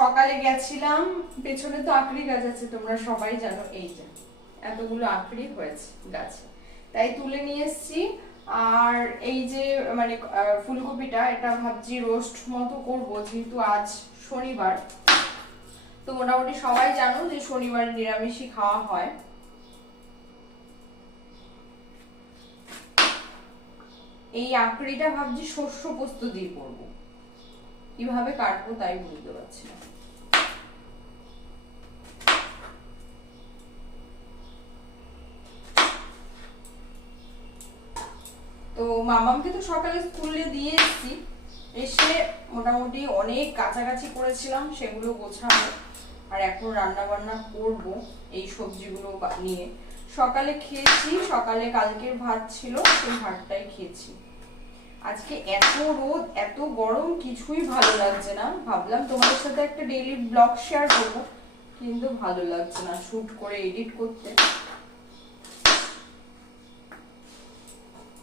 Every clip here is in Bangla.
সকালে গেছিলাম, পেছনে তো আকরি গাছ আছে, তোমরা সবাই জানো। এই যে এতগুলো আকরি হয়েছে গাছে, তাই তুলে নিয়ে এসেছি। আর এই যে মানে ফুলকপিটা, এটা ভাবছি রোস্ট মতো করবো, যেহেতু আজ শনিবার। তো মোটামুটি সবাই জানো যে শনিবার নিরামিষই খাওয়া হয়। এই আকরিটা ভাবছি শস্য পোস্ত দিয়ে করবো, কিভাবে কাটবো তাই বুঝতে পারছি না। তো মামামকে তো সকালে স্কুলে দিয়ে এসেছি, এসে মোটামুটি অনেক কাছাকাছি করেছিলাম, সেগুলো গোছাবো। আর এখন রান্না বান্না করব এই সবজিগুলো নিয়ে। সকালে খেয়েছি, সকালে কালকের ভাত ছিল, সেই ভাতটাই খেয়েছি। আজকে এত রোদ, এত গরম, কিছুই ভালো লাগছে না। ভাবলাম তোমাদের সাথে একটা ডেইলি ব্লগ শেয়ার করবো, কিন্তু ভালো লাগছে না শুট করে এডিট করতে।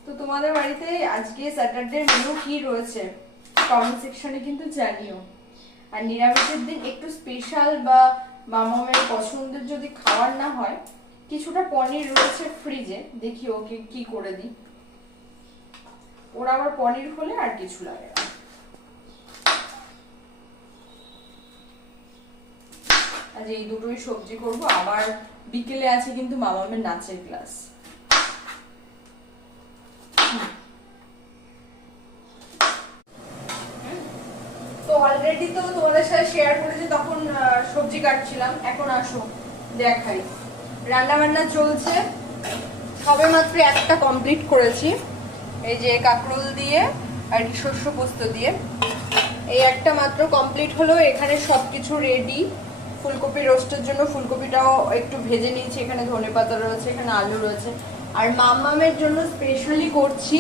তো তোমাদের বাড়িতে আজকে স্যাটারডে মেনু কি রয়েছে কমেন্ট সেকশনে কিন্তু জানিও। আর নিরামিষের দিন একটু স্পেশাল বা মামামের পছন্দের যদি খাবার না হয়, কিছুটা পনির রয়েছে ফ্রিজে, দেখি ওকে কি করে দিই। ওরা আবার পনির হলে আর কিছু লাগে না। আজ এই দুটোই সবজি করব। আবার বিকেলে আছে কিন্তু মামামের নাচের ক্লাস। তো অলরেডি তো তোমাদের সাথে শেয়ার করেছি, তখন সবজি কাটছিলাম। এখন আসো দেখাই, রান্না বান্না চলছে। সবে মাত্র একটা কমপ্লিট করেছি, এই যে কাঁকরোল দিয়ে আর কি শস্য পোস্ত দিয়ে, এই একটা মাত্র কমপ্লিট হলো। এখানে সবকিছু রেডি। ফুলকপি রোস্টের জন্য ফুলকপিটাও একটু ভেজে নিয়েছি, এখানে ধনেপাতা রয়েছে, এখানে আলু রয়েছে। আর মাম্মামের জন্য স্পেশালি করছি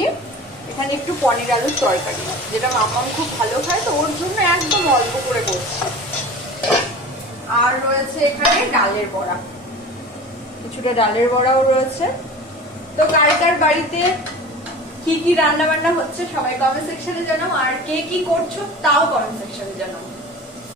এখানে একটু পনির আলুর তরকারি, যেটা মাম্মাম খুব ভালো খায়, তো ওর জন্য একদম অল্প করে করছি। আর রয়েছে এখানে ডালের বড়া, কিছুটা ডালের বড়াও রয়েছে। তো কার কার বাড়িতে কি কি রান্না বান্না হচ্ছে সবাই কমেন্ট সেকশনে জানাও, আর কে কি করছো তাও কমেন্ট সেকশনে জানাও।